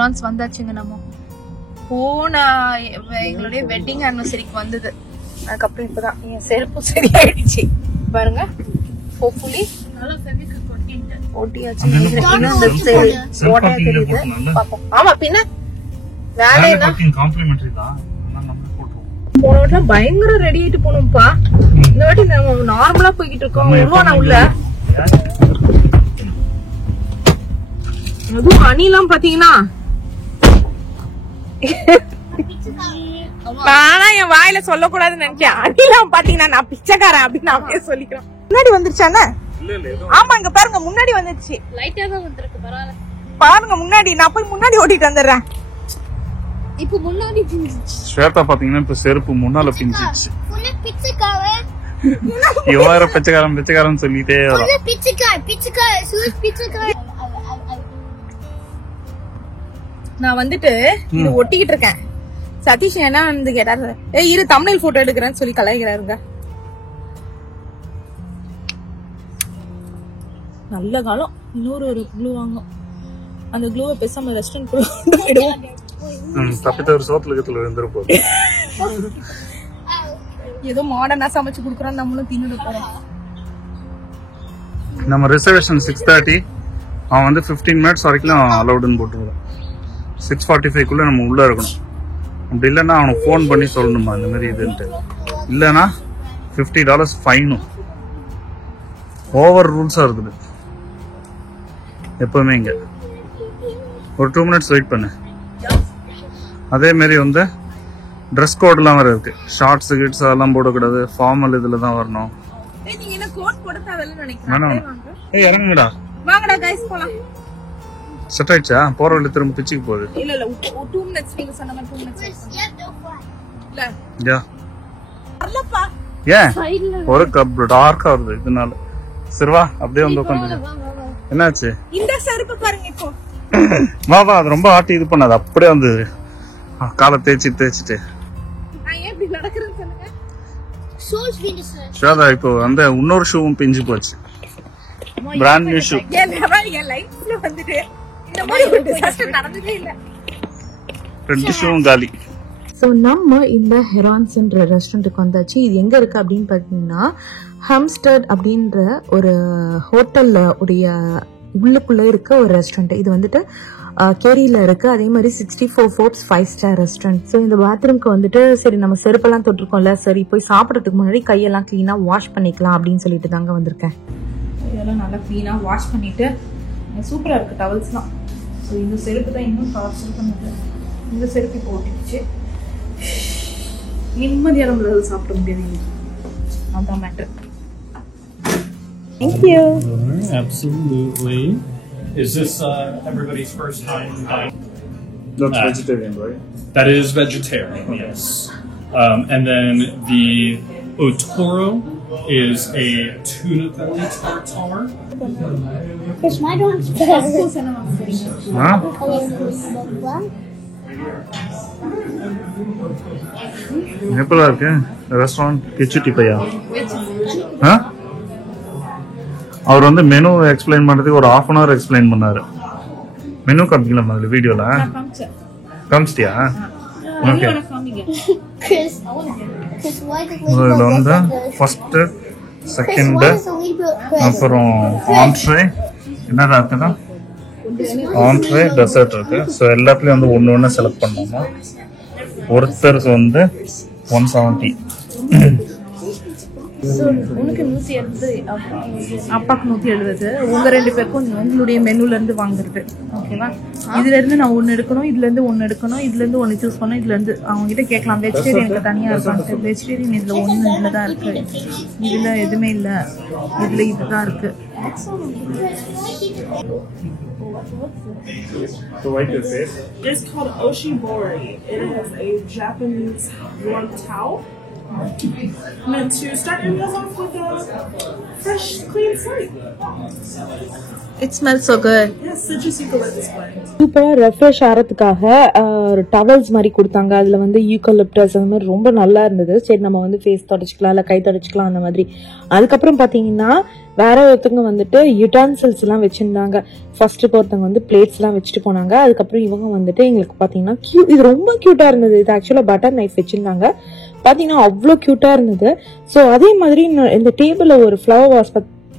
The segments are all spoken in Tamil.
ஹெரான்ஸ் வந்தாச்சுங்க. நம்ம போன எங்களுடைய வெட்டிங் ஆனிவர்சரிக்கு வந்தது. அதுக்கப்புறம் இப்பதான் என் செருப்பு சரியாயிடுச்சு பாருங்க. ஹோப்ஃபுல்லி நல்லா ஓட்டியாச்சு. ஆமா பின்ன போன வாட்டி பயங்கர ரெடி ஆயிட்டு போனோம்ப்பா. இந்த வாட்டி நம்ம நார்மலா போய்கிட்டு இருக்கோம். உள்ள அதுவும் அணிலாம் பாத்தீங்கன்னா நானா என் வாயில சொல்லக்கூடாதுன்னு நினைச்சேன். அணிலாம் பாத்தீங்கன்னா நான் பிச்சைக்காரன் அப்படின்னு அப்படியே சொல்லிக்கிறேன். முன்னாடி வந்துருச்சானே? ஆமா இங்க பாருங்க முன்னாடி வந்துருச்சு. லைட்டா தான் வந்திருக்கு. பரவாயில்ல பாருங்க முன்னாடி. நான் போய் முன்னாடி ஓட்டிட்டு வந்துடுறேன். இப்ப முன்னாடி பிஞ்சிச்சு. ஸ்வேதா பாத்தீங்கன்னா இப்ப செருப்பு முன்னால பிஞ்சிச்சு. பிச்சைக்காரன் இவர பிச்சைக்காரன் சொல்லிட்டே வர. பிச்சைக்காரன் நான் வந்துட்டு இது ஒட்டிக்கிட்டு இருக்கேன். சதீஷ் என்ன வந்து கேட்டாரு, இரு தம்ப்நெயில் போட்டோ எடுக்கிறேன்னு சொல்லி கலாய்க்கிறாருங்க. நல்ல காலம் இன்னொரு ஒரு க்ளூ வாங்கும். அந்த க்ளூவை பேசாம ரெஸ்டாரண்ட் போயிடுவோம். ஏதோ மாடர்னா சமைச்சு குடுக்குறோம், நம்மளும் தின்னு போறோம். நம்ம ரிசர்வேஷன் 6:30. அவன் வந்து 15 minutes வரைக்கும் அலௌடுன்னு போட்டுருவோம். 6:45 நம்ம உள்ள இருக்கணும். அப்படி இல்லைன்னா அவனுக்கு ஃபோன் பண்ணி சொல்லணுமா இந்த மாதிரி இதுன்ட்டு. இல்லைன்னா $50 ஃபைனும். ஓவர் ரூல்ஸா இருக்குது எப்பவுமே. இங்க ஒரு 2 minutes வெயிட் பண்ணு. அதே மாதிரி வந்து ட்ரெஸ் கோட்லாம் வேற இருக்கு. ஷார்ட்ஸ் கிட்ஸ் அதெல்லாம் போடக்கூடாது. ஃபார்மல் இதுல தான் வரணும். இறங்குடா வாங்கடா கைஸ் போலாம். செட் ஆயிடுச்சா? போற வழி திரும்ப பிச்சுக்கு போகுது. இல்ல 2 minutes நீங்க சொன்ன மாதிரி 2 minutes இல்ல யா வரலப்பா. ஏன் ஒரு கப் டார்க்கா வருது இதனால. சரிவா அப்படியே வந்து உட்காந்து. என்னாச்சு? இந்த செருப்பு பாருங்க இப்போ. வா அது ரொம்ப ஆட்டி இது பண்ணாது. அப்படியே வந்து காலை தேய்ச்சிட்டு நான் ஏன் இப்படி நடக்கிறேன்னு சொல்லுங்க. Shoes finish. ஷாதா இப்போ அந்த இன்னொரு ஷூவும் பிஞ்சு போச்சு. Brand new shoe. என் லைஃப்ல வந்துட்டு இந்த மாதிரி ஒரு டிசாஸ்டர் நடந்ததே இல்ல. 2 ஷூவும் காலி. ஸோ நம்ம இந்த ஹெரான்ஸ்ன்ற ரெஸ்டாரண்ட்டுக்கு வந்தாச்சு. இது எங்கே இருக்குது அப்படின்னு பார்த்தீங்கன்னா ஹம்ஸ்டர்ட் அப்படின்ற ஒரு ஹோட்டலில் உடைய உள்ளுக்குள்ளே இருக்க ஒரு ரெஸ்டாரண்ட். இது வந்துட்டு கேரியில் இருக்குது. அதே மாதிரி 64 Forbes 5-star ரெஸ்டாரண்ட். ஸோ இந்த பாத்ரூம்க்கு வந்துட்டு சரி நம்ம செருப்பெல்லாம் தொட்டிருக்கோம்ல, சரி போய் சாப்பிட்றதுக்கு முன்னாடி கையெல்லாம் க்ளீனாக வாஷ் பண்ணிக்கலாம் அப்படின்னு சொல்லிட்டு தாங்க வந்திருக்கேன். இதெல்லாம் நல்லா க்ளீனாக வாஷ் பண்ணிவிட்டு சூப்பராக இருக்குது டவல்ஸ்லாம். ஸோ இந்த செருப்பு தான் இன்னும் டார்ச்சர் பண்ணுது. இந்த செருப்பு இப்போ ஓட்டிடுச்சு. நிம்மதியாக நம்மளால சாப்பிட முடியாது. அதான் matter. Thank you. Absolutely. Is this everybody's first time dining? That's vegetarian, right? That is vegetarian, yes. And then the Otoro is a tuna belly tartare. It's my one's Huh? எப்படா இருக்கு ரெஸ்டாரண்ட்? கிச்சுட்டி பையா. அவர் வந்து மெனு எக்ஸ்பிளைன் பண்றதுக்கு ஒரு 1/2 hour எக்ஸ்பிளைன் பண்ணாரு. மெனு காமிக்கல மாதிரி வீடியோல காமிச்சிட்டியா? ஓகே. இதுல வந்து ஃபர்ஸ்ட் செகண்ட் அப்புறம் ஆன்ட்ரே என்னடா இருக்குன்னா ஆன்ட்ரே டெசர்ட் இருக்கு. ஸோ எல்லாத்துலயும் வந்து ஒன்று செலக்ட் பண்ணோம்னா ஒருத்தருக்கு வந்து 170. உனக்கு 170, அப்பாக்கு 170. உங்க 2 பேருக்கும் உங்களுடைய மெனுல இருந்து வாங்குறது. ஓகேவா? இதுல இருந்து நான் ஒன்னு எடுக்கணும், இதுல இருந்து ஒன்னு எடுக்கணும், இதுல இருந்து ஒன்னு சூஸ் பண்ணணும். இதுல இருந்து அவங்க கிட்ட கேட்கலாம் வெஜிடேரியனுக்கு தனியா இருக்காங்க. வெஜிடேரியன் இதுல ஒன்னு இதுலதான் இருக்கு, இதுல எதுவுமே இல்ல, இதுல இதுதான் இருக்கு. To wipe your face. It's called Oshibori. It is a Japanese warm towel meant to start your meals off with a fresh, clean slate. It smells so good. Yes, citrus eucalyptus blend. சூப்பராக ரெஃப்ரெஷ் ஆகிறதுக்காக ஒரு டவல்ஸ் மாதிரி கொடுத்தாங்க. அதில் வந்து யூக்கலிப்டஸ் அந்த மாதிரி ரொம்ப நல்லா இருந்தது. சரி நம்ம வந்து ஃபேஸ் தொடச்சிக்கலாம், இல்லை கை தொடச்சிக்கலாம் அந்த மாதிரி. அதுக்கப்புறம் பார்த்தீங்கன்னா வேற ஒருத்தவங்க வந்துட்டு யுட்டான்சில்ஸ் எல்லாம் வச்சிருந்தாங்க. ஃபர்ஸ்ட் ஒருத்தவங்க வந்து பிளேட்ஸ் எல்லாம் வச்சுட்டு போனாங்க. அதுக்கப்புறம் இவங்க வந்துட்டு எங்களுக்கு பாத்தீங்கன்னா இது ரொம்ப கியூட்டா இருந்தது. இது ஆக்சுவலா பட்டர் நைஃப் வச்சிருந்தாங்க. பாத்தீங்கன்னா அவ்வளோ கியூட்டா இருந்தது. ஸோ அதே மாதிரி இந்த டேபிள்ல ஒரு ஃப்ளவர் வாஸ்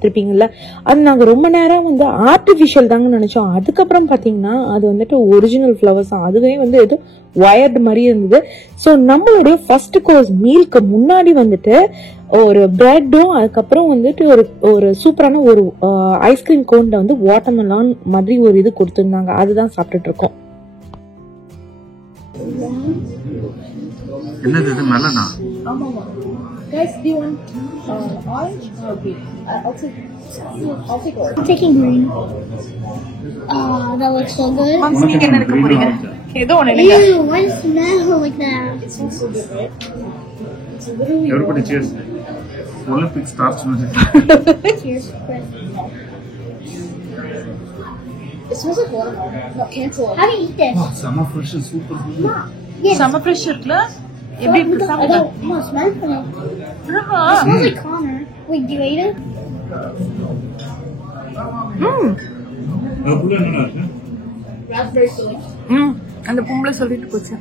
இருப்பீங்கல்ல, அது நாங்க ரொம்ப நேரம் வந்து ஆர்டிபிஷியல் தாங்க நினைச்சோம். அதுக்கப்புறம் பாத்தீங்கன்னா அது வந்துட்டு ஒரிஜினல் ஃப்ளவர்ஸ் தான். அதுவே வந்து ஏதோ வயர்டு மாதிரி இருந்தது. ஸோ நம்மளுடைய ஃபர்ஸ்ட் கோர்ஸ் மீல்க்கு முன்னாடி வந்துட்டு ஒரு பிரெட்டும் அதுக்கப்புறம் வந்துட்டு ஒரு சூப்பரான ஒரு ஐஸ்கிரீம் கோன்ல வந்து வாட்டர்மெலான் மாதிரி ஒரு இது கொடுத்துருந்தாங்க. அதுதான் சாப்பிட்டுட்டு இருக்கோம். என்னது இது மெலனா? Guys, do you want orange or green? I'll take orange. I'm taking green. That looks so good. நீங்க என்ன எடுக்க போறீங்க? ஏதோ ஒண்ணு எடுங்க. Ew, why does it smell like that? It smells so good, right? It's literally. Everybody cheers. Olympic starts music. Cheers. It smells like watermelon. No, cantaloupe. How do you eat this? Summer fresh is super good. Yes. செம ஃப்ரெஷ் இருக்குல. எப்படி இருக்கு சாப்பிடுங்க? No, it smells funny. It smells like Connor. Wait, do you eat it? Raspberry filling. அந்த பொம்பளை சொல்லிட்டு போச்சு.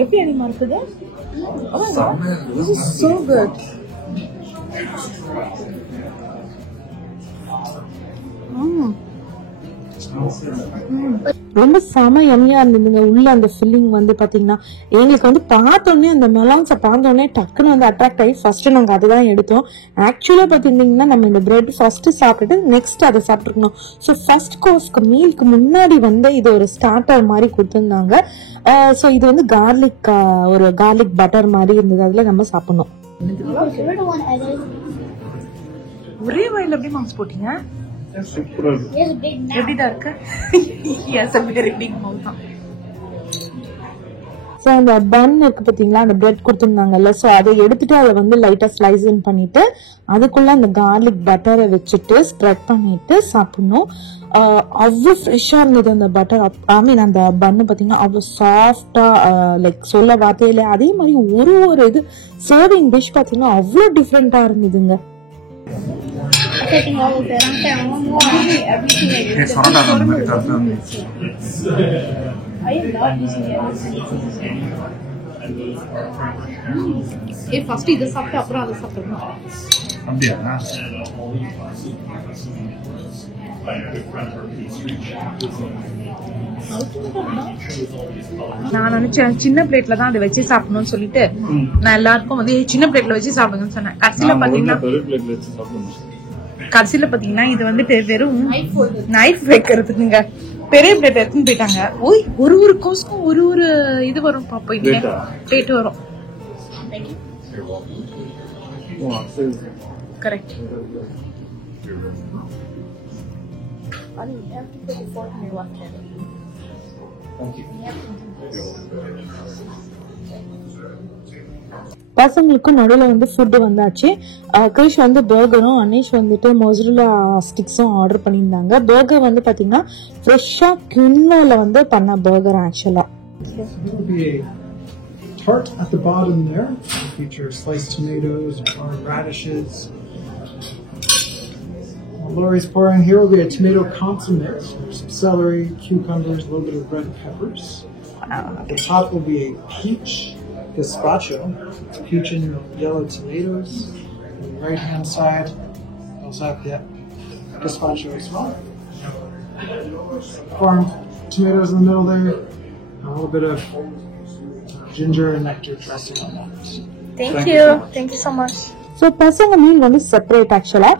எப்படி அதிகமா இருக்குது? Oh my god, this is so good. ரொம்ப செம யம்மியா இருந்ததுங்க. உள்ள அந்த ஃபில்லிங் வந்து பாத்தீங்கன்னா எங்களுக்கு வந்து பார்த்தோன்னே அந்த மெலான்ஸை பார்த்தோன்னே டக்குன்னு வந்து அட்ராக்ட் ஆகி ஃபர்ஸ்ட் நாங்க அதுதான் எடுத்தோம். ஆக்சுவலா பாத்தீங்கன்னா நம்ம இந்த பிரெட் ஃபர்ஸ்ட் சாப்பிட்டுட்டு நெக்ஸ்ட் அதை சாப்பிட்டுருக்கணும். ஸோ ஃபர்ஸ்ட் கோர்ஸ்க்கு மீலுக்கு முன்னாடி வந்து இது ஒரு ஸ்டார்டர் மாதிரி கொடுத்துருந்தாங்க. ஸோ இது வந்து ஒரு கார்லிக் பட்டர் மாதிரி இருந்தது. அதுல நம்ம சாப்பிடணும். ஒரே வயல எப்படி மாம்ஸ் போட்டீங்க? எப்படிடா இருக்கு? Yes, a very big mouth தான். ஸோ அந்த பன் இருக்கு பாத்தீங்களா, அந்த பிரெட் கொடுத்துருந்தாங்கல்ல, ஸோ அதை எடுத்துட்டு அதை வந்து லைட்டா ஸ்லைஸ் பண்ணிட்டு அதுக்குள்ள அந்த கார்லிக் பட்டரை வச்சுட்டு ஸ்ப்ரெட் பண்ணிட்டு சாப்பிடணும். அவ்வளோ ஃப்ரெஷ்ஷா இருந்தது அந்த பட்டர். ஐ மீன் அந்த பன்னு பாத்தீங்கன்னா அவ்வளோ சாஃப்டா, லைக் சொல்ல வார்த்தையில. அதே மாதிரி ஒரு இது சர்விங் டிஷ் பாத்தீங்கன்னா அவ்வளோ டிஃப்ரெண்டா இருந்ததுங்க. Taking all of it. I'm saying one more. Everything I use. It's not that America. I am not using it. A first இத சாப்பிட்டு அப்புறம் அதை சாப்பிடணும். அப்படியா? நான் நினைச்சேன் சின்ன பிளேட்ல தான் அதை வச்சு சாப்பிடணும்னு சொல்லிட்டு நான் எல்லாருக்கும் வந்து சின்ன பிளேட்ல வச்சு சாப்பிடுங்கன்னு சொன்னேன். கடைசியில பாத்தீங்கன்னா இது வந்துட்டு வெறும் நைஃப் வைக்கிறதுக்குங்க பெரிய பிளேட் எடுத்துன்னு போயிட்டாங்க. ஓய், ஒரு கோஸ்க்கும் ஒரு இது வரும் பாப்போம். இங்க பிளேட் வரும். கரெக்ட். பசங்களுக்கும் நடுவுல வந்து ஃபுட்டு வந்தாச்சு. கிரிஷ் வந்து பர்கரும் அனீஷ் வந்துட்டு மொசரல்லா ஸ்டிக்ஸும் ஆர்டர் பண்ணியிருந்தாங்க. பர்கர் வந்து பாத்தீங்கன்னா ஃப்ரெஷ்ஷா கிண்ணோல வந்து பண்ண பர்கர். ஆக்சுவலா tart at the bottom there will feature sliced tomatoes or radishes. Lori's pouring here will be a tomato consomme. There's some celery, cucumbers, a little bit of red peppers. At the top will be a peach gazpacho, peach and yellow tomatoes. On the right hand side, we also have the gazpacho as well. Farmed tomatoes in the middle there, a little bit of ginger and nectar dressing on that. Thank you so much. So பசங்க மீல் வந்து செப்பரேட். ஆக்சுவலா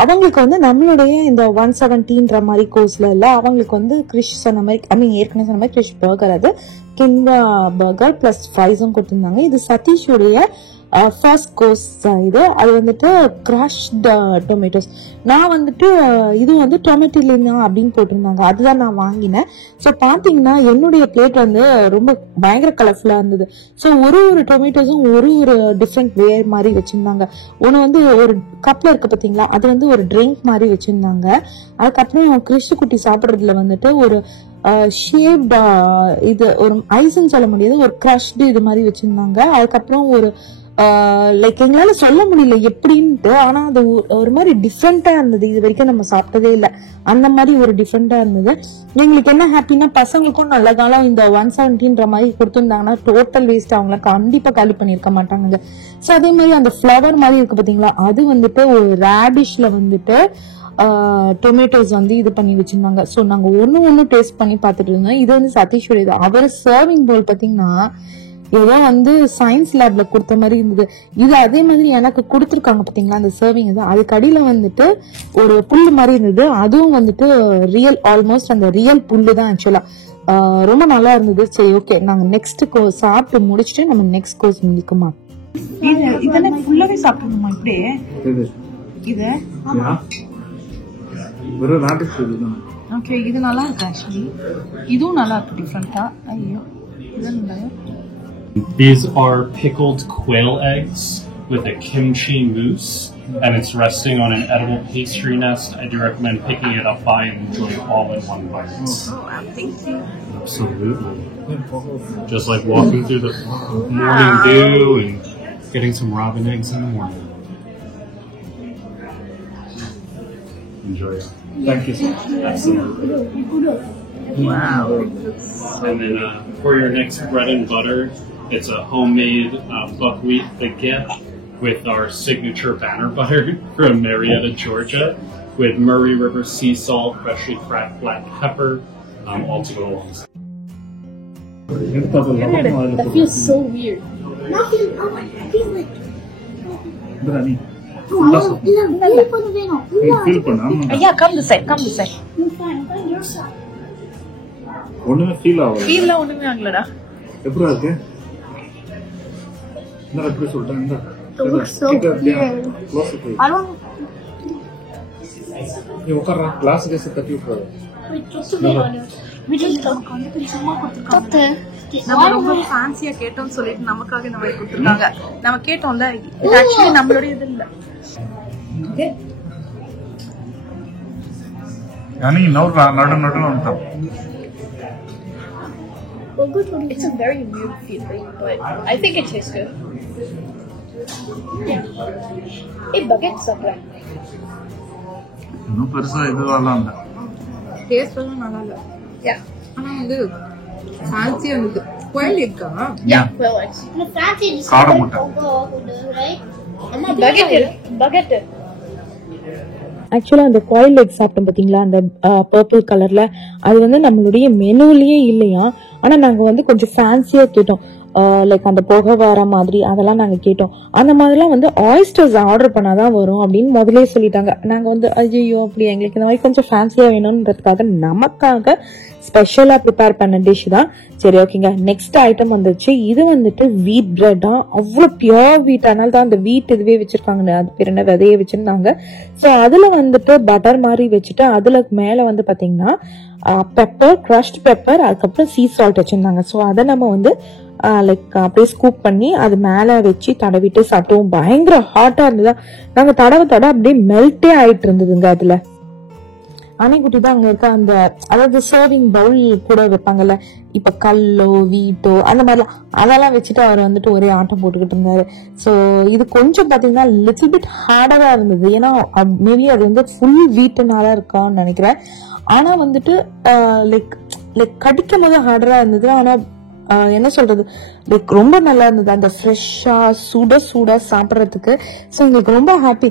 அவங்களுக்கு வந்து நம்மளுடைய இந்த 170ன்ற மாதிரி கோர்ஸ்ல இல்ல, அவங்களுக்கு வந்து கிரிஷ் சொன்ன மாதிரி, ஐ மீன் ஏற்கனவே சொன்ன மாதிரி கிரிஷ் பர்கர், அது கிண்வா பர்கர் பிளஸ் ஃப்ரைஸும் கொடுத்துருந்தாங்க. இது சதீஷுடைய ஃபர்ஸ்ட் கோர்ஸ் இது. அது வந்துட்டு கிரஷ்ட் டொமேட்டோஸ். நான் வந்துட்டு இது வந்து டொமேட்டோலினா அப்படின்னு போட்டிருந்தாங்க, அதுதான் நான் வாங்கினேன். ஸோ பாத்தீங்கன்னா என்னுடைய பிளேட் வந்து ரொம்ப பயங்கர கலர்ஃபுல்லா இருந்தது. ஸோ ஒரு டொமேட்டோஸும் ஒரு டிஃப்ரெண்ட் வே மாதிரி வச்சிருந்தாங்க. ஒன்று வந்து ஒரு கப்ல இருக்கு பாத்தீங்களா, அது வந்து ஒரு ட்ரிங்க் மாதிரி வச்சிருந்தாங்க. அதுக்கப்புறம் கிறிஸ்து குட்டி சாப்பிட்றதுல வந்துட்டு ஒரு ஷேப்ட் இது ஒரு ஐஸ்ன்னு சொல்ல முடியாது, ஒரு கிரஷ்டு இது மாதிரி வச்சிருந்தாங்க. அதுக்கப்புறம் ஒரு லைக் எங்களால சொல்ல முடியல எப்படின்ட்டு, ஆனா அது ஒரு மாதிரி டிஃப்ரெண்டா இருந்தது. இது வரைக்கும் நம்ம சாப்பிட்டதே இல்லை, அந்த மாதிரி ஒரு டிஃப்ரெண்டா இருந்தது. எங்களுக்கு என்ன ஹாப்பின்னா பசங்களுக்கும் நல்ல காலம் இந்த 170 மாதிரி கொடுத்துருந்தாங்கன்னா டோட்டல் வேஸ்ட் அவங்கள கண்டிப்பா காலி பண்ணிருக்க மாட்டாங்க. சோ அதே மாதிரி அந்த ஃபிளவர் மாதிரி இருக்கு பாத்தீங்களா, அது வந்துட்டு ஒரு ரேடிஷ்ல வந்துட்டு டொமேட்டோஸ் வந்து இது பண்ணி வச்சிருந்தாங்க. சோ நாங்க ஒண்ணு டேஸ்ட் பண்ணி பாத்துட்டு இருந்தோம். இது வந்து சதீஷோட இது. அவர் சர்விங் போல் பாத்தீங்கன்னா ஏதோ வந்து சயின்ஸ் லேப்ல கொடுத்த மாதிரி இருந்தது. இது அதே மாதிரி எனக்கு கொடுத்துருக்காங்க பாத்தீங்களா அந்த சர்விங் இது. அதுக்கு அடியில வந்துட்டு ஒரு புல்லு மாதிரி இருந்தது, அதுவும் வந்துட்டு ரியல், ஆல்மோஸ்ட் அந்த ரியல் புல்லு தான் ஆக்சுவலா. ரொம்ப நல்லா இருந்தது. சரி ஓகே, நாங்க நெக்ஸ்ட் கோர்ஸ் சாப்பிட்டு முடிச்சுட்டு நம்ம நெக்ஸ்ட் கோர்ஸ் முடிக்குமா. இதெல்லாம் ஃபுல்லாவே சாப்பிடணுமா இப்படி? இது ஓகே, இது நல்லா இருக்கு ஆக்சுவலி. இதுவும் நல்லா இருக்கு டிஃப்ரெண்டா. ஐயோ இது These are pickled quail eggs with a kimchi mousse, and it's resting on an edible pastry nest. I do recommend picking it up by and enjoying it all in one bite. thank you. Absolutely. Just like walking through the morning dew and getting some robin eggs in the morning. Enjoy it. Thank you. Absolutely. Wow. And then for your next bread and butter, it's a homemade buckwheat baguette with our signature banner butter from Marietta, Georgia, with Murray River sea salt, freshly cracked black pepper, all to go alongside. That feels so weird. Nothing. I feel like. ஐயா come this side, come this side. I'm fine. I'm fine. Your side. ஒண்ணுமே ஃபீல் ஆகல. ஃபீல்ல ஒண்ணுமே ஆகலடா. எப்படி இருக்கு? நான் எப்படி சொல்றேன் இந்த It looks so weird. I don't. நீ உட்கார்ற கிளாஸ் கேஸ் தட்டி விட்டுறாத. Wait, just a minute. We just சும்மா கொடுத்துருக்காங்க. நம்ம ரொம்ப ஃபேன்சியா கேட்டோம்னு சொல்லிட்டு நமக்காக இந்த மாதிரி கொடுத்துருக்காங்க. நம்ம கேட்டோம்ல, இது ஆக்சுவலி நம்மளோட இது இல்ல. யானி நடு வந்துட்டோம். It's a very weird feeling, but I think it tastes good. Hey, baguette sabra. இன்னும் பெருசா இதுவெல்லாம் இல்ல. டேஸ்ட் எல்லாம் நல்லா இல்ல. Yeah. ஆனா வந்து ஃபேன்சியா இருக்கு. கோயில் இருக்கா? Yeah, well, it's the fancy just காடை முட்டை. right? Baguette. ஆக்சுவலா அந்த காயில் எக் சாப்பிட்டோம் பாத்தீங்களா, அந்த பர்பிள் கலர்ல, அது வந்து நம்மளுடைய மெனுலயே இல்லையா. ஆனா நாங்க வந்து கொஞ்சம் ஃபேன்சியா கேட்டோம், லைக் அந்த புகை வர மாதிரி அதெல்லாம் நாங்க கேட்டோம். அந்த மாதிரிலாம் வந்து ஆயிஸ்டர்ஸ் ஆர்டர் பண்ணாதான் வரும் அப்படின்னு முதலே சொல்லிட்டாங்க. நாங்க வந்து ஐயோ அப்படி எங்களுக்கு இந்த மாதிரி கொஞ்சம் ஃபேன்சியா வேணும்ன்றதுக்காக நமக்காக ஸ்பெஷலா ப்ரிப்பேர் பண்ண டிஷ் தான். சரி ஓகேங்க, நெக்ஸ்ட் ஐட்டம் வந்துச்சு. இது வந்துட்டு வீட் பிரெட்டா, அவ்வளவு பியோர் வீட், அதனால தான் அந்த வீட் இதுவே வச்சிருக்காங்க, அது பேர் என்ன, விதைய வச்சிருந்தாங்க. சோ அதுல வந்துட்டு பட்டர் மாதிரி வச்சுட்டு அதுல மேல வந்து பாத்தீங்கன்னா பெப்பர், கிரஷ்ட் பெப்பர், அதுக்கப்புறம் சீ சால்ட் வச்சிருந்தாங்க. சோ அதை நம்ம வந்து லைக் அப்படியே ஸ்கூப் பண்ணி அது மேல வச்சு தடவிட்டு சாப்பிட்டோம். பயங்கர ஹாட்டா இருந்ததா, நாங்க தடவை அப்படியே மெல்ட்டே ஆயிட்டு இருந்ததுங்க. அதுல அணைக்குட்டி தான் அங்க இருக்க அந்த, அதாவது சர்விங் பவுல் கூட வைப்பாங்கல்ல, இப்ப கல்லோ வீட்டோ அந்த மாதிரிலாம், அதெல்லாம் வச்சுட்டு அவர் வந்துட்டு ஒரே ஆட்டம் போட்டுக்கிட்டு இருந்தாரு. சோ இது கொஞ்சம் பாத்தீங்கன்னா லிட்டில் பிட் ஹார்டா இருந்தது, ஏன்னா மேபி அது வந்து ஃபுல் வீட்டுனால இருக்கான்னு நினைக்கிறேன். ஆனா வந்துட்டு லைக் கடிக்கும் போது ஹார்டரா இருந்தது. ஆனா என்ன சொல்றது, லைக் ரொம்ப நல்லா இருந்தது, அந்த ஃப்ரெஷ்ஷா சுட சாப்பிடறதுக்கு. ஸோ எங்களுக்கு ரொம்ப ஹாப்பி.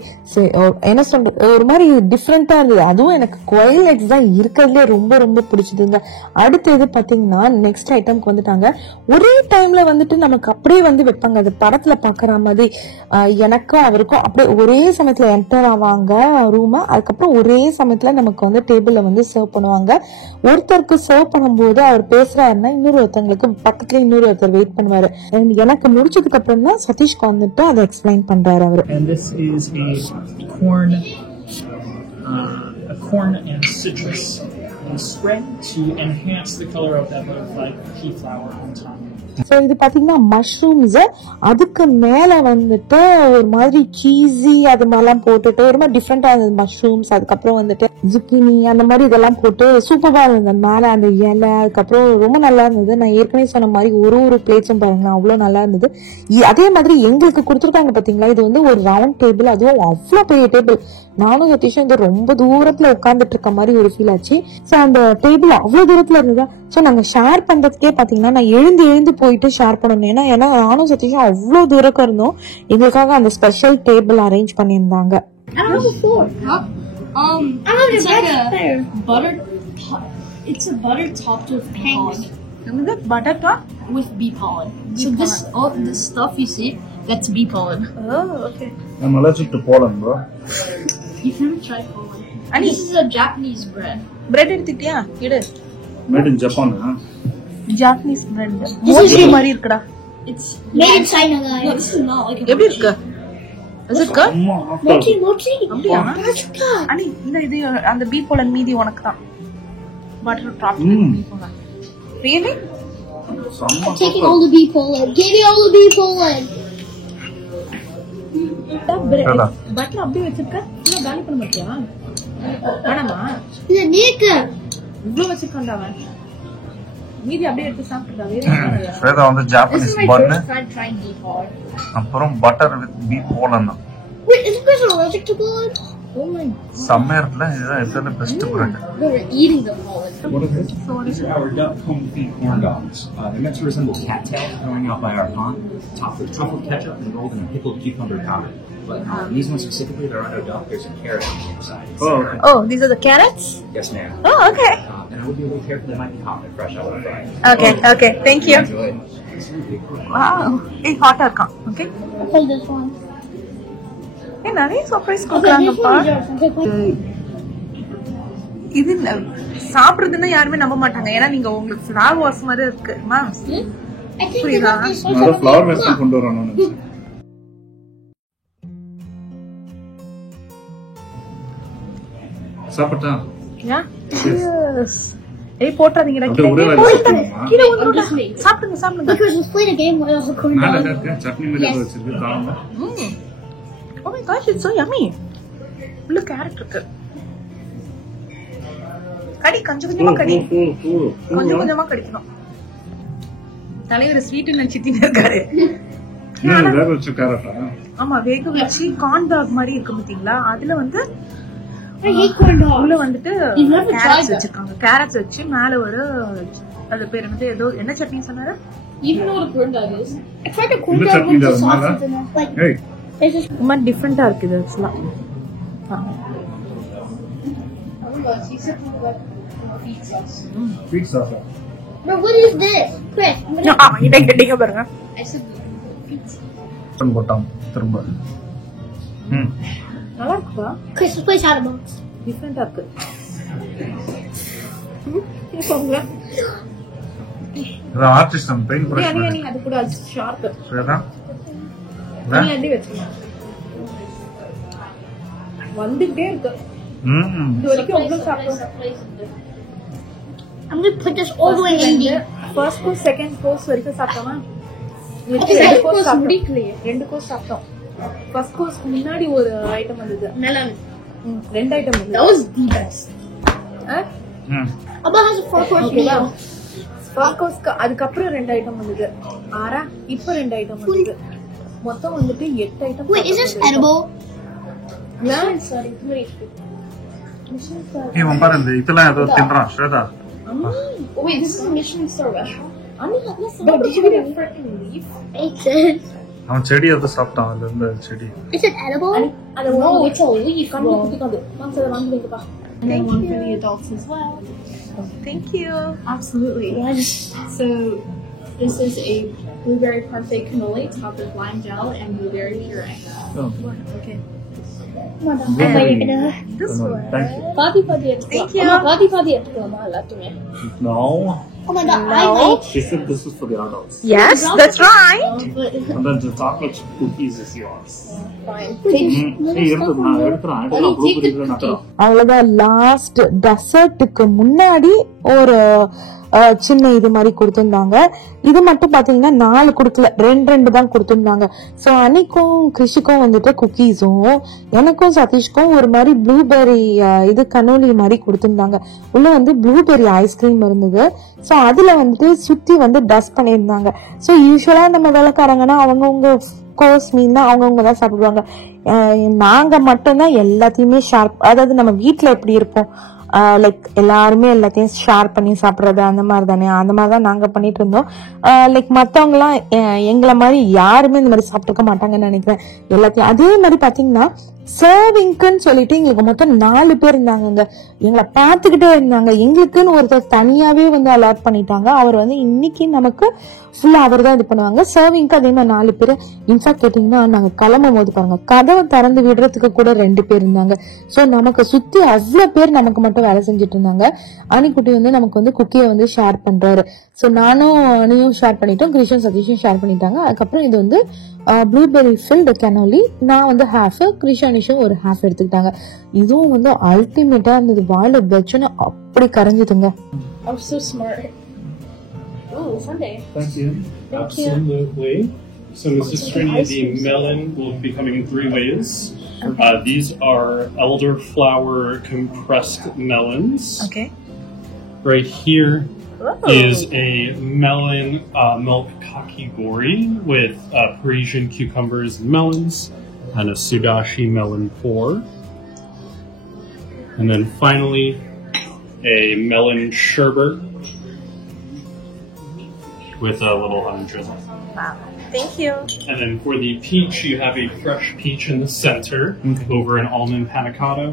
என்ன சொல்றது, ஒரு மாதிரி டிஃப்ரெண்டா இருந்தது. அதுவும் எனக்கு கோயில் எக்ஸ் தான் இருக்கிறதுலே ரொம்ப ரொம்ப பிடிச்சதுங்க. அடுத்தது பாத்தீங்கன்னா நெக்ஸ்ட் ஐட்டம்க்கு வந்துட்டாங்க. ஒரே டைம்ல வந்துட்டு நமக்கு அப்படியே வந்து வைப்பாங்க, அது படத்துல பாக்குற மாதிரி. எனக்கும் அவருக்கும் அப்படியே ஒரே சமயத்துல என்டர் ஆவாங்க ரூம், அதுக்கப்புறம் ஒரே சமயத்துல நமக்கு வந்து டேபிள்ல வந்து சர்வ் பண்ணுவாங்க. ஒருத்தருக்கு சர்வ் பண்ணும்போது அவர் பேசுறாருன்னா இன்னொரு ஒருத்தவங்களுக்கு பக்கத்துல இன்னொரு ஒருத்தர் வெயிட் பண்ணுவாரு. எனக்கு முடிச்சதுக்கு அப்புறம் தான் சதீஷ்க்கு வந்துட்டு அதை எக்ஸ்பிளைன் பண்றாரு அவரு. And this is a corn and citrus spread to enhance the color of that butterfly pea flower on top. So இது பாத்தீங்கன்னா மஷ்ரூம்ஸ், அதுக்கு மேல வந்துட்டு ஒரு மாதிரி சீஸி அது மாதிரிலாம் போட்டுட்டு ஒரு மாதிரி டிஃப்ரெண்டா இருந்தது மஷ்ரூம்ஸ். அதுக்கப்புறம் வந்துட்டு ஜுக்கினி அந்த மாதிரி இதெல்லாம் போட்டு சூப்பரா இருந்தது. மேல அந்த இலை, அதுக்கப்புறம் ரொம்ப நல்லா இருந்தது. நான் ஏற்கனவே சொன்ன மாதிரி ஒரு பிளேட்ஸும் பாருங்களேன் அவ்வளவு நல்லா இருந்தது. அதே மாதிரி எங்களுக்கு கொடுத்துருக்காங்க பாத்தீங்களா, இது வந்து ஒரு ரவுண்ட் டேபிள், அதுவும் அவ்வளவு பெரிய டேபிள். நானும் சதீஷும் வந்து ரொம்ப தூரத்துல உட்கார்ந்துட்டு இருக்க மாதிரி ஒரு ஃபீல் ஆச்சு. சோ அந்த டேபிள் அவ்வளவு தூரத்துல இருந்ததா. சோ நாங்க ஷேர் பண்றதுக்கே பாத்தீங்கன்னா நான் எழுந்து போயிட்டு ஷேர் பண்ணணும். ஏன்னா நானும் சதீஷும் அவ்வளவு தூரம் இருந்தோம். எங்களுக்காக அந்த ஸ்பெஷல் டேபிள் அரேஞ்ச் பண்ணியிருந்தாங்க. It's like a butter. It's a butter topped with bee pollen. Butter top With bee pollen. So all this stuff you see, that's bee pollen. oh okay I'm allergic to pollen, bro. You've never tried pollen. And This is a Japanese bread. bread எடுத்துட்டியா இடு Made in Japan, huh? Japanese bread மோச்சி மாதிரி இருக்குடா. It's made in China, guys. No, this is not like a எப்படி இருக்கு? is it good? mochi. Mochi. அப்படியா? That's good. அனி இது அந்த பீ போலன் மீதி உனக்கு தான். Butter top bee pollen. really? I'm taking all the bee pollen. Give me all the bee pollen. Butter அப்படியே வச்சிருக்க, இன்னும் காலி பண்ண மாட்டியா? வேணாமா? இல்ல நீக்கு இவ்ளோ வச்சிருக்கான்டா அவன். மீதி அப்படியே எடுத்து சாப்பிட்டுடா. வேற ஸ்வேதா வந்து Japanese my bun, first time trying bee pollen. அப்புறம் butter with bee pollen. Wait, is this person allergic to pollen? Oh my god. சம்மர்ல இதுதான் இதுல best bread. We're eating the pollen. What is this? These are our duck home feed corn dogs. They're meant to resemble cattail growing out by our pond, topped with truffle ketchup and rolled in a pickled cucumber powder. But these ones specifically, they're on our duck. There's some carrots on the inside. Oh, okay. oh these are the carrots? Yes, ma'am. oh okay And I would be a little careful. They might be hot and fresh out of the fry. okay thank you. Enjoy. wow hey hot இருக்கான். okay Okay, this one. ஏ நிறைய surprise Okay, this கொடுக்குறாங்கப்பா. one is yours. Okay, இது சாப்பிடுறதுன்னா யாருமே நம்ப மாட்டாங்க. ஏன்னா நீங்க உங்களுக்கு ஃபிளவர் வாஷ் மாதிரி இருக்கு ma'am. I think Please, they got these ones நான் from ஃப்ளவர் the வெஸ்ட் கொண்டு வரணும். சாப்பிட்டா Yes. ஏய் போட்றாதீங்கடா அப்படியே ஒரே கீழே. வாயில சாப்பிடணுமா? கீழே ஒண்ணுடா. சாப்பிடுங்க. Because let's play the game with all the corn மேல dogs. இருக்க சட்னி மாதிரி ஏதோ வச்சிருக்கு தாங்க. Oh my gosh, it's so yummy. உள்ள கேரட் இருக்கு. கடி கொஞ்சமா கடி. கொஞ்சமா கடிக்கணும். தலைவர் ஸ்வீட் நினைச்சிட்டு இருக்காரு. என்ன வேக வச்ச கேரட்டா? ஆமா வேக வச்சு கார்ன் டாக் மாதிரி இருக்கு பாத்தீங்களா? அதுல வந்து I hate corn dogs. உள்ள வந்துட்டு You've never tried carrots that. வச்சிருக்காங்க. கேரட்ஸ் வச்சு மேல ஒரு அது பேர் என்னது ஏதோ என்ன சட்னி சொன்னாரு? You even know what a corn dog is? I tried a corn இந்த dog சட்னி with the தான் மேல. sausage in it. Like, ஏய் it's just. ரொம்ப டிஃபரெண்டா இருக்கு இது ஆக்சுவலா. Sweet sauce. Bro, what is this? Chris, I'm gonna. இதை கட்டிங்க பாருங்க. I said pizza. போட்டாம் திரும்ப. நல்லா இருக்குப்பா. Chris, let's play Shadow Box. டிஃபரெண்டா இருக்கு. இது ஆர்டிஸ்ட் பெயிண்ட் பிரஷ். நீ அது கூட ஷார்ப். ஸ்வேதா நீ அடி வெச்சுங்க. வந்துட்டே இருக்கு. இது வரைக்கும் அவ்வளவு சாப்பிட்டோம். I'm gonna put this all the way in there. First course second course வரைக்கும் சாப்பிட்டோமா? Okay, second course முடிக்கலையே. ரெண்டு கோர்ஸ் சாப்பிட்டோம். ஃபர்ஸ்ட் கோர்ஸ்க்கு முன்னாடி ஒரு ஐட்டம் வந்தது. Melon. ரெண்டு ஐட்டம் வந்தது. That was the best. Abba has a 4-course meal. First கோர்ஸ்க்கு அதுக்கு அப்புறம் ரெண்டு ஐட்டம் வந்தது. ஆறா இப்போ ரெண்டு ஐட்டம் வந்தது. மொத்தம் வந்துட்டு 8 item. Wait, is this edible? Yeah. இவன் பாரு இந்த இதெல்லாம் ஏதோ தின்றான் Shweta. Oh, wait, this is a Michelin star restaurant. But did you get a freaking leaf? It's it. அவன் செடி ஏதோ சாப்பிட்டான் அதுல இருந்த செடி. Is it edible? No, it's a leaf. And then one for the adults as well. Thank you. Absolutely. So this is a blueberry parfait cannoli topped with lime gel and blueberry puree. Okay. This one. Thank you. Thank you. No. Oh my god, I like. She said this is for the adults. Yes, that's right. And then the chocolate cookies is yours. Fine. Hey, எடுத்துறான் அவ்வளவுதான். லாஸ்ட் டெசர்ட்டுக்கு முன்னாடி ஒரு சின்ன இது மாதிரி கொடுத்திருந்தாங்க. இது மட்டும் பாத்தீங்கன்னா 4 கொடுக்கல, 2 தான் கொடுத்திருந்தாங்க. சோ அன்னைக்கும் கிருஷிக்கும் வந்துட்டு குக்கீஸும் எனக்கும் சதீஷ்க்கும் ஒரு மாதிரி ப்ளூபெர்ரி இது கனோலி மாதிரி கொடுத்திருந்தாங்க. உள்ள வந்து ப்ளூபெர்ரி ஐஸ்கிரீம் இருந்தது. சோ அதுல வந்துட்டு சுத்தி வந்து டஸ்ட் பண்ணியிருந்தாங்க. சோ யூஸ்வலா நம்ம வேலைக்காரங்கன்னா அவங்கவுங்க கோர்ஸ் மீன் தான் அவங்கவுங்க தான் சாப்பிடுவாங்க. நாங்க மட்டும்தான் எல்லாத்தையுமே ஷேர், அதாவது நம்ம வீட்டுல எப்படி இருப்போம் லைக் எல்லாருமே எல்லாத்தையும் ஷேர் பண்ணி சாப்பிடுறது அந்த மாதிரி தானே, அந்த மாதிரிதான் நாங்க பண்ணிட்டு இருந்தோம். லைக் மத்தவங்க எல்லாம் எங்களை மாதிரி யாருமே இந்த மாதிரி சாப்பிட்டுருக்க மாட்டாங்கன்னு நினைக்கிறேன் எல்லாத்தையும். அதே மாதிரி பாத்தீங்கன்னா சர்விங்க்குன்னு சொல்லிட்டு எங்களுக்கு மொத்தம் 4 பேர் இருந்தாங்க. எங்களை பாத்துக்கிட்டே இருந்தாங்க. எங்களுக்குன்னு ஒருத்தர் தனியாவே வந்து அலாட் பண்ணிட்டாங்க. அவர் வந்து இன்னைக்கு நமக்கு ஃபுல்லா அவர் தான் இது பண்ணுவாங்க. சர்விங்க்கு அதே மாதிரி 4 பேர். இன்ஃபேக்ட் கேட்டீங்கன்னா நாங்க கிளம்பும் போது பாருங்க, கதவை திறந்து விடுறதுக்கு கூட 2 பேர் இருந்தாங்க. சோ நமக்கு சுத்தி அவ்வளவு பேர் நமக்கு மட்டும் வேலை செஞ்சுட்டு இருந்தாங்க. அணிக்குட்டி வந்து நமக்கு வந்து குக்கியை வந்து ஷேர் பண்றாரு. சோ நானும் அணியும் ஷேர் பண்ணிட்டோம், கிருஷ்ணன் சதீஷும் ஷேர் பண்ணிட்டாங்க. அதுக்கப்புறம் இது வந்து ப்ளூபெர்ரி ஃபில்டு கனோலி, நான் வந்து ஹாஃப், கிருஷ்ணனிஷும் ஒரு ஹாஃப் எடுத்துக்கிட்டாங்க. இதுவும் வந்து அல்டிமேட்டா இருந்தது. வாயில வச்சுன்னு அப்படி கரைஞ்சிதுங்க. I'm so smart. Oh, Sunday. Thank you. Absolutely. So, Mrs. Trini, the melon will be coming in 3 ways. These are elderflower compressed melons. Okay. Right here is a melon milk kakigori with Parisian cucumbers and melons, and a sudashi melon pour. And then finally, a melon sherbet with a little honey drizzle. Wow. Thank you. And then for the peach, you have a fresh peach in the center over an almond panna cotta,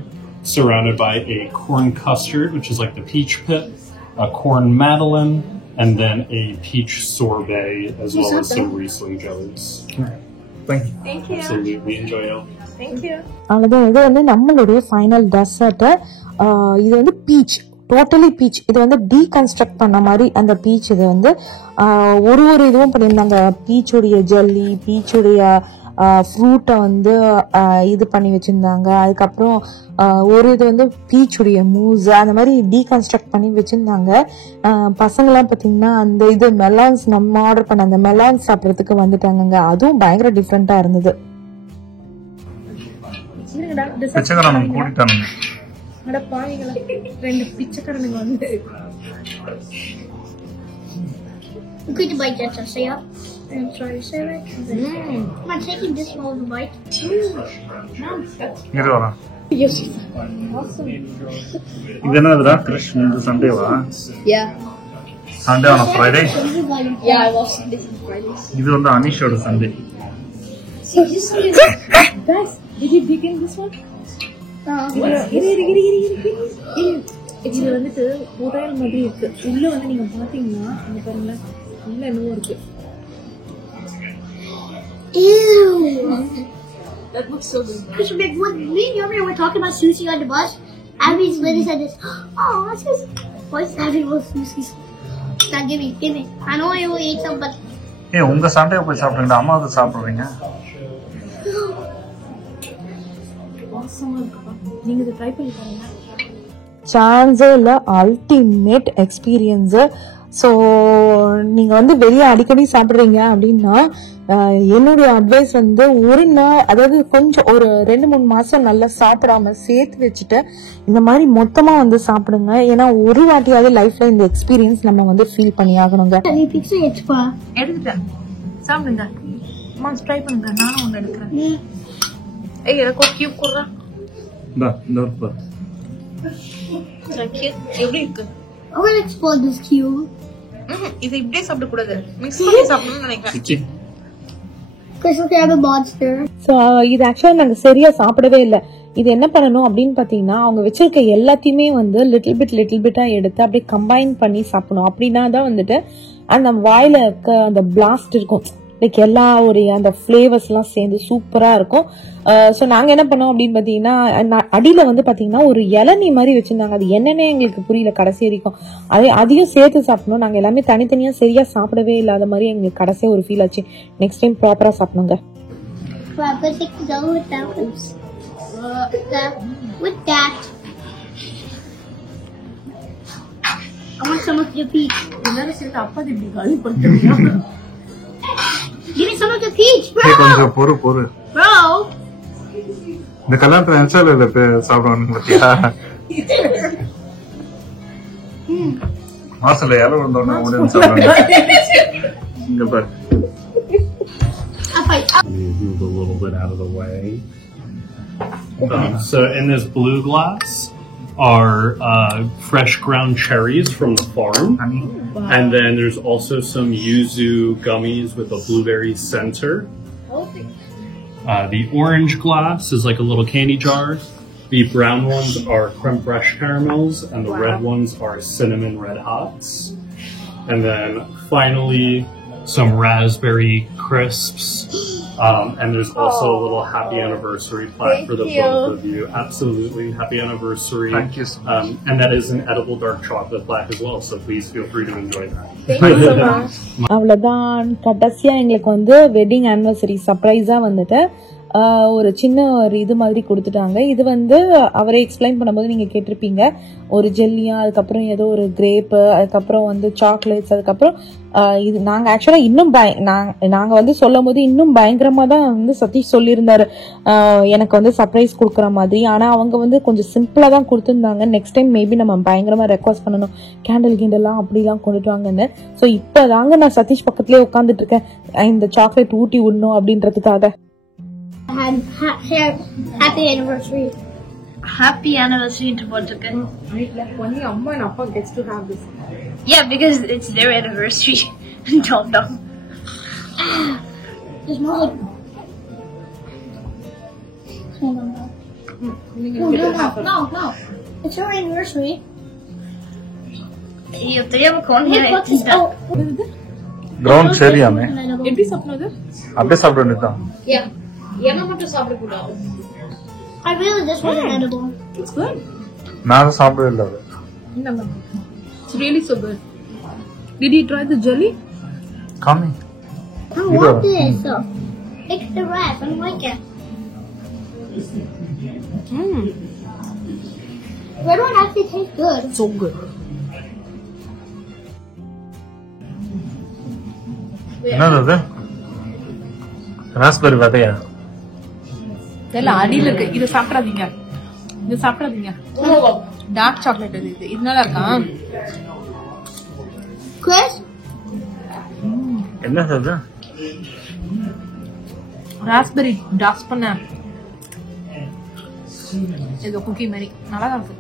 surrounded by a corn custard, which is like the peach pit, a corn madeleine, and then a peach sorbet, as well as some Riesling jellies. Thank you. Thank you. Absolutely enjoy it. Thank you. அவ்வளவுதான். இது வந்து நம்மளுடைய ஃபைனல் டெசர்ட். இது வந்து பீச், டோட்டலி பீச். இது வந்து டீகன்ஸ்ட்ரக்ட் பண்ண மாதிரி அந்த பீச். இது வந்து ஒரு இதுவும் பண்ணியிருந்தாங்க. பீச்சுடைய ஜெல்லி, பீச்சுடைய ஃப்ரூட்டை வந்து இது பண்ணி வச்சிருந்தாங்க. அதுக்கப்புறம் ஒரு இது வந்து பீச்சுடைய மூஸ், அந்த மாதிரி டீகன்ஸ்ட்ரக்ட் பண்ணி வச்சிருந்தாங்க. பசங்களாம் பாத்தீங்கன்னா அந்த இது மெலான்ஸ், நம்ம ஆர்டர் பண்ண அந்த மெலான்ஸ் சாப்பிடறதுக்கு வந்துட்டாங்க. அதுவும் பயங்கர டிஃப்ரெண்டா இருந்தது. பிச்சைக்காரன் கூட்டிட்டானுங்க. அட பாவிங்களா, 2 பிச்சைக்காரனுங்க வந்து. Good bite, that's a say up. I'm sorry, say that. I'm not taking this small of a bite. இங்க வரா. Yes. இது என்னதுடா கிருஷ்? இந்த சண்டேவா? Yeah. Sunday on Friday. Yeah, I love Sundays and Fridays. இது வந்து அனிஷோட Sunday. So this Sunday, guys, did you dig in this one? இது வந்துட்டு புதையல் மாதிரி இருக்கு. உள்ள வந்து நீங்க பாத்தீங்கன்னா இங்க பாருங்களேன், உள்ள என்னவோ இருக்கு. Ew. That looks so good. Because when me and Yummy were talking about sushi on the bus, Abby's lady said this. Oh, that's just. What's Abby was sushi? Now give me. I know I only ate some, but. ஏ உங்க சண்டே போய் சாப்பிடுங்க, அம்மாவுக்கு சாப்பிடுறீங்க. நீங்க இதை ட்ரை பண்ணி பாருங்க. சான்ஸே இல்ல, அல்டிமேட் எக்ஸ்பீரியன்ஸ். ஸோ நீங்க வந்து வெளியே அடிக்கடி சாப்பிடுறீங்க அப்படின்னா என்னுடைய அட்வைஸ் வந்து ஒரு நாள், அதாவது கொஞ்சம் ஒரு 2-3 மாசம் நல்லா சாப்பிடாம சேர்த்து வச்சுட்டு இந்த மாதிரி மொத்தமா வந்து சாப்பிடுங்க. ஏன்னா ஒரு வாட்டியாவது லைஃப்ல இந்த எக்ஸ்பீரியன்ஸ் நம்ம வந்து ஃபீல் பண்ணி ஆகணுங்க. எடுத்துட்டேன், சாப்பிடுங்க. அம்மா ட்ரை பண்ணுங்க, நானும் ஒன்று எடுக்கிறேன். ஏய் எனக்கு கியூப் கொடுறேன். இந்த ஒரு பாரு. எப்படி இருக்கு? I will explore this cube. இது இப்படியே சாப்பிட கூடாது, மிக்ஸ் பண்ணி சாப்பிடணும்னு நினைக்கிறேன். Because look, I have a monster. So இது ஆக்சுவலா நாங்க சரியா சாப்பிடவே இல்லை. இது என்ன பண்ணணும் அப்படின்னு பாத்தீங்கன்னா, அவங்க வச்சிருக்க எல்லாத்தையுமே வந்து லிட்டில் பிட்டா எடுத்து அப்படியே கம்பைன் பண்ணி சாப்பிடணும். அப்படின்னா தான் வந்துட்டு அந்த வாயில இருக்க அந்த பிளாஸ்ட் இருக்கும், லைக் எல்லா ஒரு அந்த ஃபிளேவர்ஸ் எல்லாம் சேர்ந்து சூப்பரா இருக்கும். ஸோ நாங்க என்ன பண்ணோம் அப்படின்னு பாத்தீங்கன்னா, அடியில வந்து பாத்தீங்கன்னா ஒரு இளநீ மாதிரி வச்சிருந்தாங்க. அது என்னன்னே எங்களுக்கு புரியல கடைசி வரைக்கும். அதையும் சேர்த்து சாப்பிடணும். நாங்க எல்லாமே தனித்தனியா சரியா சாப்பிடவே இல்லாத மாதிரி எங்களுக்கு கடைசியா ஒரு ஃபீல் ஆச்சு. நெக்ஸ்ட் டைம் ப்ராப்பரா சாப்பிடுங்க. With that. I want some of your peach. Give me some of the peach, bro. கொஞ்சம் பொறு Bro. இந்த கல்யாணத்துல நினைச்சால சாப்பிடுவானுங்க பத்தியா மாசல இலை விழுந்தோன்னா உடனே சாப்பிடுவாங்க இங்க பாரு Move a little bit out of the way. So in this blue glass are fresh ground cherries from the farm. And then there's also some yuzu gummies with a blueberry center. The orange glass is like a little candy jar. The brown ones are creme fraiche caramels, and the red ones are cinnamon red hots. And then finally, some raspberry crisps. And there's also a little happy anniversary plaque for the both of you. Absolutely, happy anniversary. Thank you so much. And that is an edible dark chocolate plaque as well, so please feel free to enjoy that. Thank you so much. அவ்வளவுதான். கடைசியா எங்களுக்கு வந்து வெட்டிங் ஆனிவர்சரி சர்ப்ரைஸா வந்துட்டு ஒரு சின்ன ஒரு இது மாதிரி கொடுத்துட்டாங்க. இது வந்து அவரே எக்ஸ்பிளைன் பண்ணும்போது நீங்க கேட்டிருப்பீங்க, ஒரு ஜெல்லியா, அதுக்கப்புறம் ஏதோ ஒரு கிரேப்பு, அதுக்கப்புறம் வந்து சாக்லேட்ஸ், அதுக்கப்புறம் இது நாங்க ஆக்சுவலா இன்னும் நாங்க வந்து சொல்லும் போது இன்னும் பயங்கரமா தான் வந்து சதீஷ் சொல்லியிருந்தாரு எனக்கு வந்து சர்ப்ரைஸ் கொடுக்குற மாதிரி. ஆனா அவங்க வந்து கொஞ்சம் சிம்பிளா தான் கொடுத்துருந்தாங்க. நெக்ஸ்ட் டைம் மேபி நம்ம பயங்கரமா ரெக்வஸ்ட் பண்ணணும், கேண்டில் கிண்டெல்லாம் அப்படிலாம் கொண்டுட்டு வாங்கன்னு. ஸோ இப்பதாங்க நான் சதீஷ் பக்கத்துலயே உட்காந்துட்டு இருக்கேன், இந்த சாக்லேட் ஊட்டி விடணும் அப்படின்றதுக்காக. Happy anniversary. Happy anniversary to Portugal. Like only Amma and Appa gets to have this. Yeah, because it's their anniversary. Don't know. There's more like... No. It's your anniversary. You have a cone here. Ground சரியாமே எப்படி சாப்பிடுறது? அப்படியே சாப்பிட வேண்டியதுதான். Yeah. ஏன்னா மட்டும் சாப்பிட கூடாது. I really just want an edible. It's good. நான் சாப்பிடவே இல்லை. It's really so good. Did you try the jelly? Coming. I want this. It's the wrap. I don't like it. Red one actually tastes good. So good. என்னது ராஸ்பெரி விதையா? இல்ல அடியில இருக்கு. இது சாப்பிடாதீங்க, இது சாப்பிடாதீங்க. டார்க் சாக்லேட் இது நல்லா இருக்கா? Chris? என்ன அது? ராஸ்பெரி டாஸ்ட் பண்ண ஏதோ குக்கி மாதிரி நல்லா இருக்கு.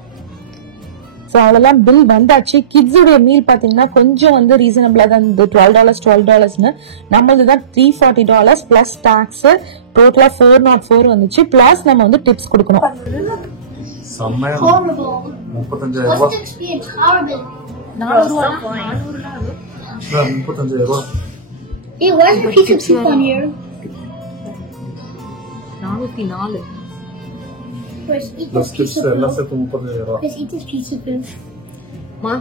ஸோ அவ்வளோதான், பில் வந்தாச்சு. கிட்ஸுடைய மீல் பார்த்தீங்கன்னா கொஞ்சம் வந்து ரீசனபிளா தான் இருந்தது. $12 நம்மளது தான் $340 பிளஸ் டாக்ஸ், டோட்டலா $404 வந்துச்சு. பிளஸ் நம்ம வந்து டிப்ஸ் கொடுக்கணும். Horrible. 35,000 What's the experience? Horrible. 35,000. Hey, where's the piece of soup on here? 404. Chris, eat Plus this tips piece of எல்லாம் food. சேர்த்து 35,000. Chris, eat this piece of food. மா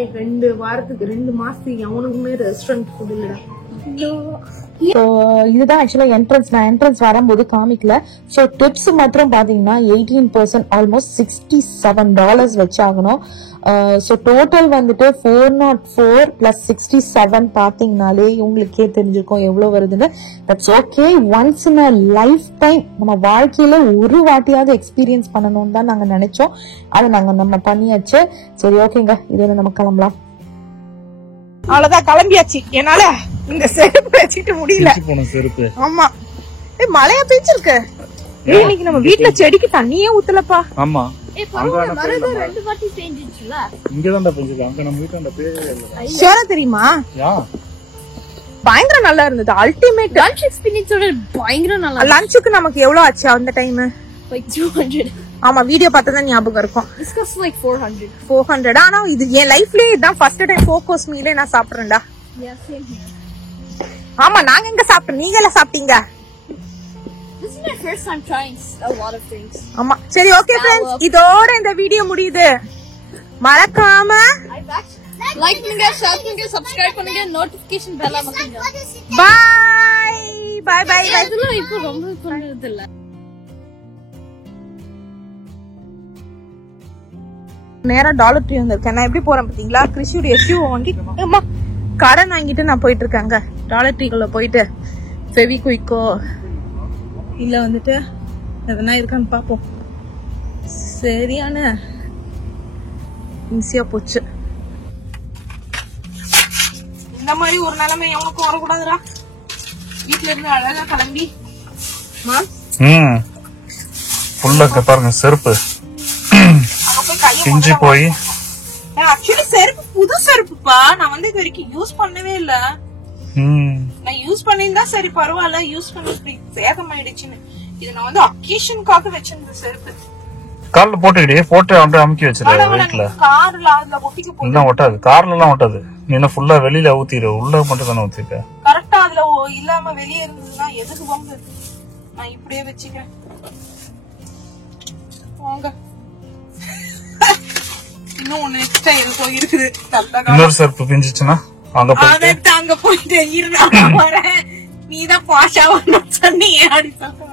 2 வாரத்துக்கு 2 மாசத்துக்கு எவனுக்குமே ரெஸ்டாரண்ட் ஃபுட் இல்லடா. ஸோ இதுதான் ஆக்சுவலா என்ட்ரன்ஸ். நான் என்ட்ரன்ஸ் வரும்போது காமிக்கல. ஸோ டிப்ஸ் மாத்திரம் பாத்தீங்கன்னா 18%, ஆல்மோஸ்ட் $67 வச்சாகணும். ஸோ டோட்டல் வந்துட்டு 404 பிளஸ் 67 பாத்தீங்கன்னாலே உங்களுக்கே தெரிஞ்சிருக்கும் எவ்வளவு வருதுன்னு. That's okay. Once in a life time நம்ம வாழ்க்கையில ஒரு வாட்டியாவது எக்ஸ்பீரியன்ஸ் பண்ணணும்னு தான் நாங்க நினைச்சோம். அதை நம்ம பண்ணியாச்சு. சரி ஓகேங்க, இதோட நம்ம கிளம்பலாம். அவ்வளவுதான், கிளம்பியாச்சு. என்னால இந்த செருப்பு வச்சுட்டு முடியல. போன செருப்பு. ஆமா, மழையா பெய்ச்சிருக்கு. இன்னைக்கு நம்ம வீட்டுல செடிக்கு தண்ணியே ஊத்தலப்பா. ஆமா, தெரியுமா? பயங்கர நல்லா இருந்தது. அல்டிமேட் லஞ்ச் எக்ஸ்பீரியன்ஸோட பயங்கர நல்லா. லஞ்சுக்கு நமக்கு எவ்வளவு ஆச்சு அந்த டைம்? Like 200. ஆமா, வீடியோ பார்த்தா ஞாபகம் இருக்கும். This costs like 400. 400. ஆனா இது என் லைஃப்லயே இதான் ஃபர்ஸ்ட் டைம் 4 course மீலே நான் சாப்பிடுறேன்டா. Yeah, same here. ஆமா, நாங்க எங்க சாப்பிட்டோம், நீங்க எல்லாம் சாப்பிட்டீங்க? This is my first time trying a lot of things. ஆமா, சரி ஓகே फ्रेंड्स, இதோட இந்த வீடியோ முடியுது. மறக்காம லைக் பண்ணுங்க, ஷேர் பண்ணுங்க, சப்ஸ்கிரைப் பண்ணுங்க, நோட்டிபிகேஷன் பெல் அமுக்குங்க. Bye bye. இதெல்லாம் இப்போ ரொம்ப பண்றது இல்ல. நேரா டாலர் ட்ரீ வந்திருக்கேன். நான் எப்படி போறேன் பாத்தீங்களா? கிறிஷுடைய ஷூ வாங்கி கடன் வாங்கிட்டு நான் போயிட்டு இருக்கேங்க. டாலர் ட்ரீக்குள்ள போயிட்டு ஃபெவிக்விக்கோ இல்ல வந்துட்டு எதனா இருக்கான்னு பாப்போம். சரியான ஈஸியா போச்சு. இந்த மாதிரி ஒரு நிலைமை எவனுக்கும் வரக்கூடாதுடா. வீட்டுல இருந்து அழகா கிளம்பி ஃபுல்லா பாருங்க செருப்பு பிஞ்சு போய். ஆக்சுவலி செருப்பு புது செருப்புப்பா. நான் வந்து இது வரைக்கும் யூஸ் பண்ணவே இல்ல. நான் யூஸ் பண்ணிருந்தா சரி பரவாயில்ல, யூஸ் பண்ணி சேதமாயிடுச்சுன்னு. இது நான் வந்து அக்கேஷனுக்காக வச்சிருந்த செருப்பு. கார்ல போட்டு அமுக்கி வச்சிரு வீட்டுல. கார்ல அதுல ஒட்டிக்க எல்லாம் ஒட்டாது, கார்ல எல்லாம் ஒட்டாது. நீ என்ன ஃபுல்லா வெளியில ஊத்திரு, உள்ள மட்டும் தானே ஊத்திருக்க. கரெக்டா அதுல இல்லாம வெளியே இருந்ததுன்னா எதுக்கு வாங்க, நான் இப்படியே வச்சுக்கிறேன். வாங்க இன்னும் ஒண்ணு எக்ஸ்ட்ரா இருக்கும் இருக்குது. இன்னொரு செருப்பு பிஞ்சிச்சுன்னா அங்க போயிட்டு நீதான் பாஷா சொன்னீங்க அப்படி சொல்ற.